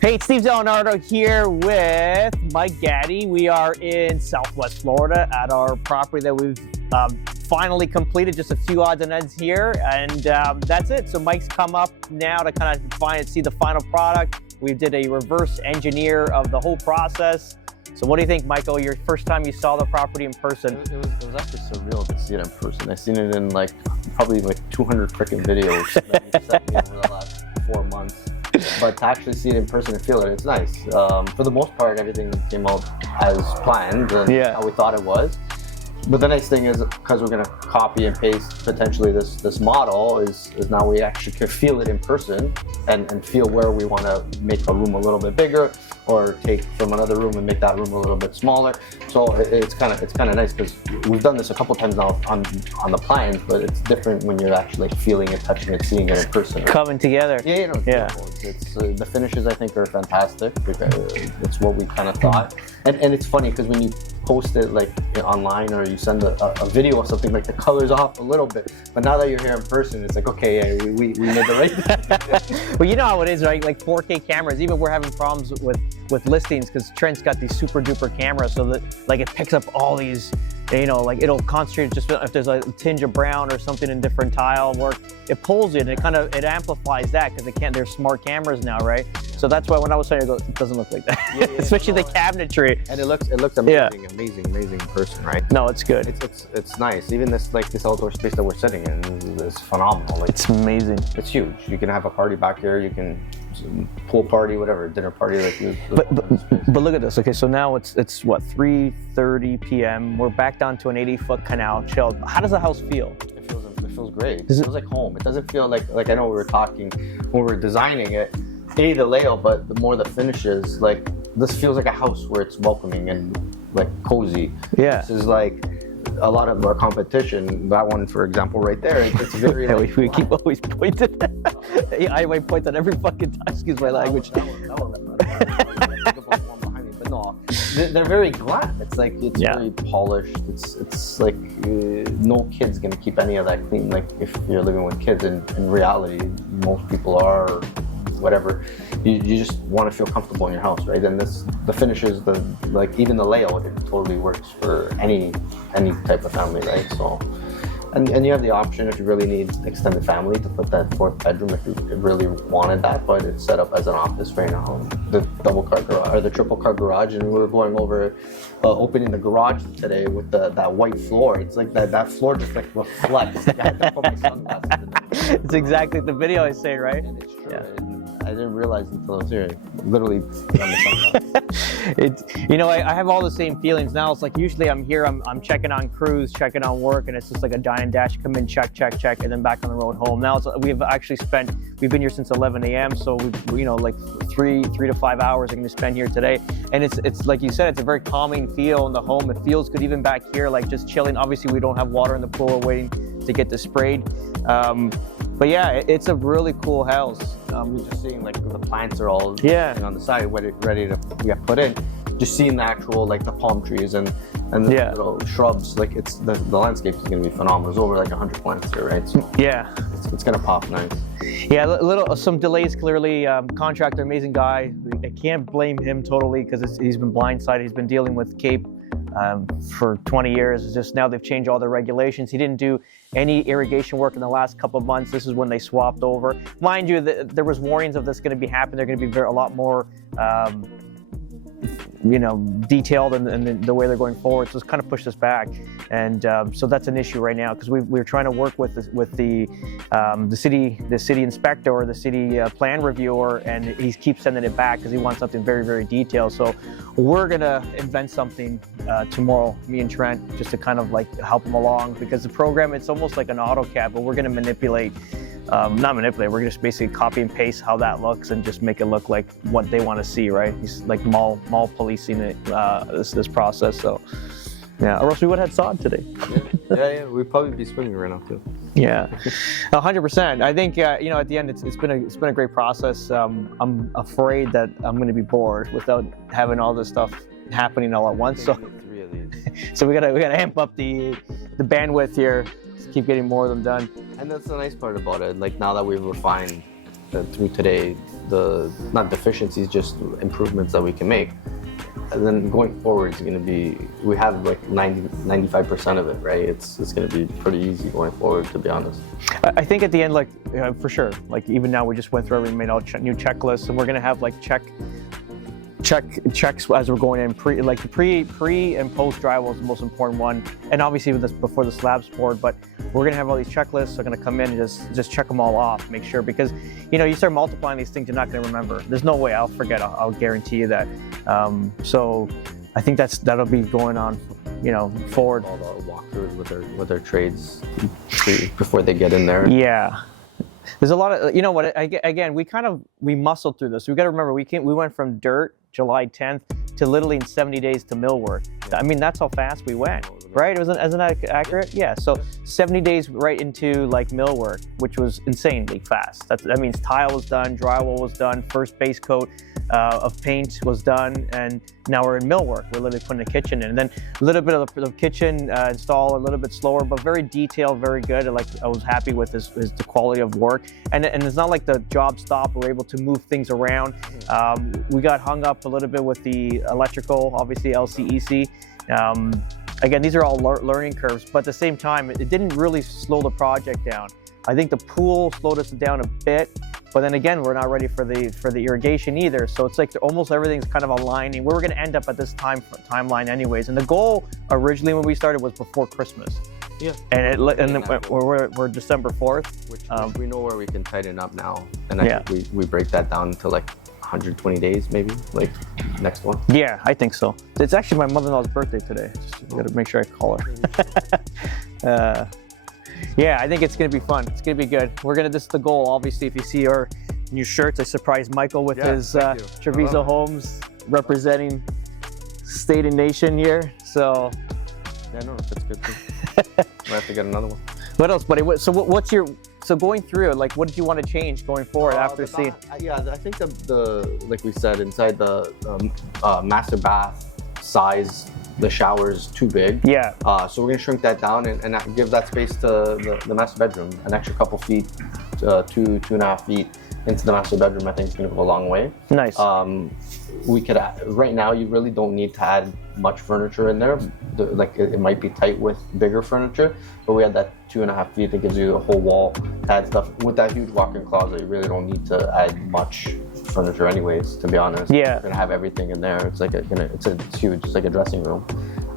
Hey, it's Steve Delanardo here with Mike Gaddy. We are in Southwest Florida at our property that we've finally completed. Just a few odds and ends here, and that's it. So Mike's come up now to kind of see the final product. We did a reverse engineer of the whole process. So what do you think, Michael? Your first time you saw the property in person? It was actually surreal to see it in person. I've seen it in probably 200 freaking videos that you sent me over the last 4 months. But to actually see it in person and feel it, it's nice. For the most part, everything came out as planned and how we thought it was. But the nice thing is, because we're going to copy and paste potentially this model, is now we actually can feel it in person and feel where we want to make a room a little bit bigger, or take from another room and make that room a little bit smaller. So it's kind of nice, because we've done this a couple times now on the plans, but it's different when you're actually feeling it, touching it, seeing it in person. Coming together. Yeah. It's the finishes, I think, are fantastic. It's what we kind of thought, and it's funny because when you post it online, or you send a video or something, the color's off a little bit, but now that you're here in person, it's okay, yeah, we made the right thing. Well, you know how it is, right? 4K cameras, even we're having problems with listings because Trent's got these super duper cameras, so that it picks up all these, it'll concentrate just if there's a tinge of brown or something in different tile work, it pulls it and it amplifies that, because there's smart cameras now, right? So that's why when I was saying it doesn't look like that, especially the cabinetry. And it looks amazing, amazing in person, right? No, it's good. It's nice. Even this outdoor space that we're sitting in is phenomenal. It's amazing. It's huge. You can have a party back here. You can pool party, whatever, dinner party. But look at this. Okay, so now it's what, 3:30 p.m. We're back down to an 80-foot canal. Chilled. How does the house feel? It feels great. It feels like home. It doesn't feel like I know we were talking when we were designing it. The layout, but the more the finishes, this feels like a house where it's welcoming and cozy. Yeah. This is a lot of our competition. That one, for example, right there, it's very. we keep always pointing. I might point at every fucking time. Excuse my language. That one behind me, but no, they're very glam. It's very polished. It's no kid's gonna keep any of that clean. If you're living with kids, in reality, most people are. Whatever, you just want to feel comfortable in your house, right? And the finishes, even the layout, it totally works for any type of family, right? So, and you have the option, if you really need extended family, to put that fourth bedroom if you really wanted that, but it's set up as an office right now. The double car garage, or the triple car garage, and we were going over opening the garage today with that white floor. It's that floor just reflects. I had to put my sunglasses in it. It's exactly the video I say, right? And it's true. Yeah. I didn't realize until I was here. Literally put on the sunglasses. I have all the same feelings now. It's usually I'm here, I'm checking on crews, checking on work, and it's just a giant dash, come in, check, and then back on the road home. Now we've been here since 11 a.m. So we 3 to 5 hours are going to spend here today. And it's like you said, it's a very calming feel in the home. It feels good even back here, just chilling. Obviously we don't have water in the pool. We're waiting to get this sprayed. But yeah, it's a really cool house. We're just seeing the plants are all on the side, ready to get put in. Just seeing the actual the palm trees and the little shrubs. It's the landscape is going to be phenomenal. There's over 100 plants here, right? So it's going to pop nice. Yeah, some delays clearly. Contractor, amazing guy. I can't blame him totally, because he's been blindsided. He's been dealing with Cape for 20 years. It's just now they've changed all the regulations. He didn't do any irrigation work in the last couple of months. This is when they swapped over. Mind you, there was warnings of this going to be happening. They're going to be a lot more detailed in the way they're going forward. So it's kind of pushed us back, and so that's an issue right now, because we're trying to work with the city inspector, or the city plan reviewer, and he keeps sending it back because he wants something very, very detailed. So we're gonna invent something tomorrow, me and Trent, just to kind of help him along, because the program, it's almost like an AutoCAD, but we're gonna not manipulate, we're just basically copy and paste how that looks and just make it look like what they want to see, right? He's mall policing it, this process. So yeah, or else we would have had sod today. Yeah, we'd probably be swimming right now too. Yeah, 100%. I think at the end it's been a great process. I'm afraid that I'm going to be bored without having all this stuff happening all at once. So so we gotta amp up the bandwidth here. Keep getting more of them done. And that's the nice part about it. Now that we've refined through today, the not deficiencies, just improvements that we can make. And then going forward, it's going to be, we have like 95% of it, right? It's going to be pretty easy going forward, to be honest. I think at the end, like for sure, like even now we just went through everything, made all new checklists, and we're going to have like checks as we're going in. Pre and post drywall is the most important one, and obviously with this before the slabs poured. But we're going to have all these checklists. They're going to come in and just check them all off, make sure, because you start multiplying these things, you're not going to remember. There's no way I'll forget. I'll guarantee you that. So I think that'll be going on, forward. All the walkthroughs with their trades before they get in there. Yeah. There's a lot of, again, we muscled through this. We got to remember, we went from dirt July 10th to literally in 70 days to millwork. I mean, that's how fast we went, right? Isn't that accurate? Yeah. So 70 days right into like millwork, which was insanely fast. That means tile was done, drywall was done, first base coat of paint was done, and now we're in millwork. We're literally putting a kitchen in, and then a little bit of the kitchen install, a little bit slower, but very detailed, very good. I was happy with is the quality of work, and it's not like the job stopped. We're able to move things around. We got hung up a little bit with the electrical, obviously LCEC. Again, these are all learning curves, but at the same time, it didn't really slow the project down. I think the pool slowed us down a bit, but then again, we're not ready for the irrigation either. So it's like almost everything's kind of aligning. We were going to end up at this timeline anyways, and the goal originally when we started was before Christmas. Yeah. And we're December 4th, which we know where we can tighten up now, and I think we break that down to like 120 days, maybe, like next one. Yeah, I think so. It's actually my mother-in-law's birthday today. Just gotta make sure I call her. Yeah, I think it's gonna be fun. It's gonna be good. This is the goal. Obviously, if you see our new shirts, I surprised Michael with his Treviso Homes representing state and nation here. So yeah, no, that's good too. We'll have to get another one. What else, buddy? So going through it, like, what did you want to change going forward after seeing? Yeah, I think the like we said, inside the master bath size, the shower's too big. Yeah. So we're gonna shrink that down and give that space to the master bedroom, an extra couple feet, 2.5 feet into the master bedroom. I think it's gonna go a long way. Nice. We could right now you really don't need to add much furniture in there. It might be tight with bigger furniture, but we had that 2.5 feet that gives you a whole wall to add stuff. With that huge walk-in closet, you really don't need to add much furniture anyways, to be honest. Yeah. You're gonna have everything in there. It's huge, it's like a dressing room.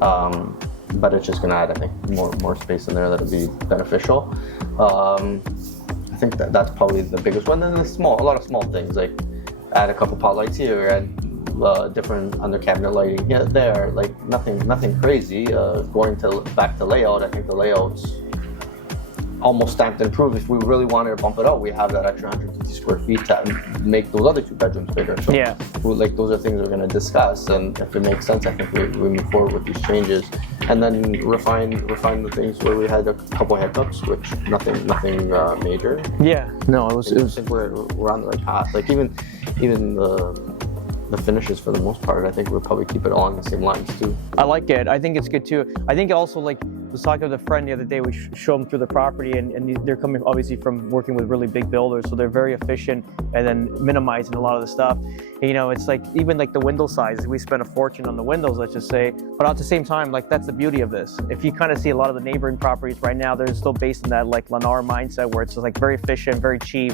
But it's just gonna add, I think, more space in there that'll be beneficial. I think that's probably the biggest one. Then a lot of small things, like add a couple pot lights here, add different under cabinet lighting here, there, like nothing crazy. Going back to layout, I think the layout's almost stamped and approved. If we really wanted to bump it out, we have that extra 150 square feet to make those other two bedrooms bigger. So yeah, those are things we're going to discuss, and if it makes sense, I think we move forward with these changes, and then refine the things where we had a couple hiccups, which nothing major. Yeah, no, it was. I think we're on the right path. Like even the finishes, for the most part, I think we'll probably keep it along the same lines too. I like it. I think it's good too. I think also, like, I was talking with a friend the other day. We show them through the property, and they're coming obviously from working with really big builders, so they're very efficient and then minimizing a lot of the stuff. And, it's like even like the window sizes. We spent a fortune on the windows, let's just say, but at the same time, like, that's the beauty of this. If you kind of see a lot of the neighboring properties right now, they're still based in that like Lennar mindset, where it's just like very efficient, very cheap,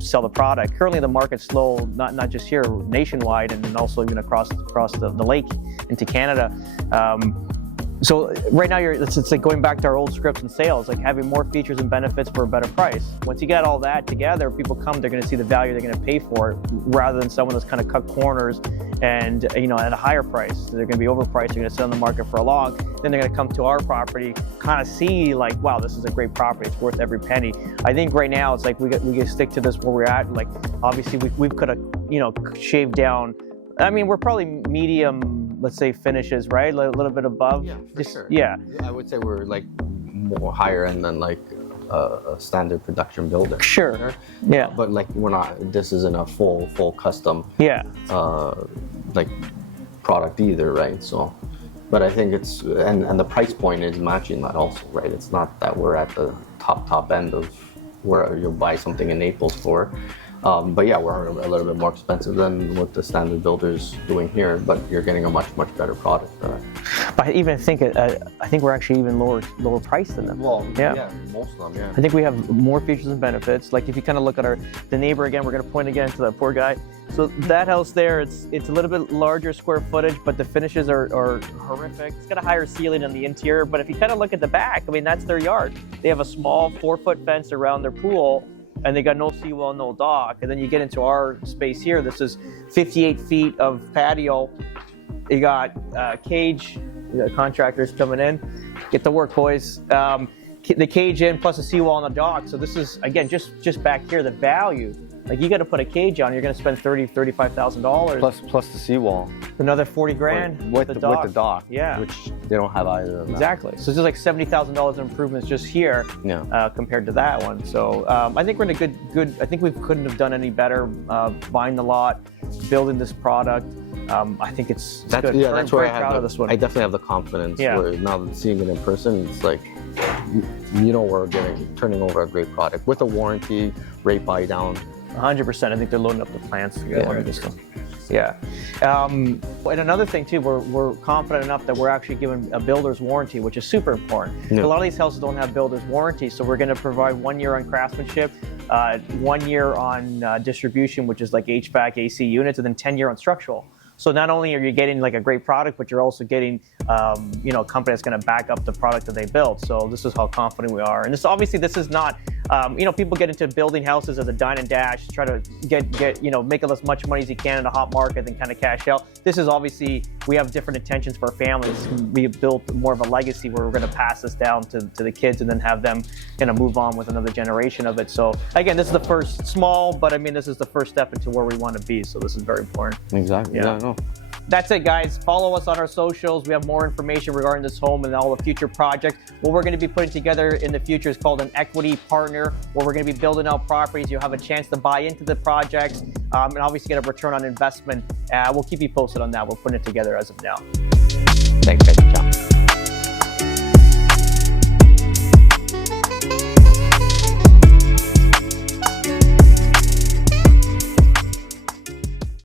sell the product. Currently, the market's slow, not just here, nationwide, and then also even across the lake into Canada. So right now, it's like going back to our old scripts and sales, like having more features and benefits for a better price. Once you get all that together, people come, they're going to see the value, they're going to pay for it, rather than someone that's kind of cut corners and at a higher price. They're going to be overpriced, they're going to sit on the market for a long, then they're going to come to our property, kind of see like, wow, this is a great property, it's worth every penny. I think right now it's like we got to stick to this where we're at. Like, obviously we could have shaved down. I mean, we're probably medium, let's say, finishes, right? A little bit above. Yeah, for sure. Yeah. I would say we're like more higher end than like a standard production builder. Sure. Yeah. But like we're not. This isn't a full custom. Yeah. Like product either, right? So, but I think it's and the price point is matching that also, right? It's not that we're at the top end of where you'll buy something in Naples for. But yeah, we're a little bit more expensive than what the standard builder's doing here, but you're getting a much better product. But I even think I think we're actually even lower priced than them. Well, yeah, most of them, yeah. I think we have more features and benefits. Like if you kind of look at the neighbor again, we're going to point again to that poor guy. So that house there, it's a little bit larger square footage, but the finishes are horrific. It's got a higher ceiling on the interior, but if you kind of look at the back, I mean, that's their yard. They have a small 4-foot fence around their pool, and they got no seawall, no dock. And then you get into our space here. This is 58 feet of patio. You got cage, you got contractors coming in. Get to work, boys. The cage in plus a seawall on the dock. So this is, again, just back here, the value. Like you got to put a cage on, you're going to spend $35,000 plus the seawall. Another 40 grand with the dock. Yeah, which they don't have either of that. Exactly. So there's like $70,000 in improvements just here, compared to that one. So I think we're in a good. I think we couldn't have done any better buying the lot, building this product. I think it's good. Yeah, that's where I definitely have the confidence. Yeah. Where now seeing it in person, it's like, you know, we're turning over a great product with a warranty, rate buy down. 100%. I think they're loading up the plants to get one of this stuff. Yeah. And another thing too, we're confident enough that we're actually giving a builder's warranty, which is super important. Yeah. A lot of these houses don't have builder's warranty, so we're going to provide 1 year on craftsmanship, 1 year on distribution, which is like HVAC, AC units, and then 10 year on structural. So not only are you getting like a great product, but you're also getting, a company that's going to back up the product that they build. So this is how confident we are. And this is not, people get into building houses as a dine and dash, try to make as much money as you can in a hot market, then kind of cash out. This is obviously, we have different intentions for our families. We built more of a legacy where we're going to pass this down to the kids and then have them move on with another generation of it. So again, this is the first small, but I mean, this is the first step into where we want to be. So this is very important. Exactly. Yeah. No. That's it, guys. Follow us on our socials. We have more information regarding this home and all the future projects. What we're going to be putting together in the future is called an equity partner, where we're going to be building out properties. You'll have a chance to buy into the projects and obviously get a return on investment. We'll keep you posted on that. We're putting it together as of now. Thanks, guys. Ciao.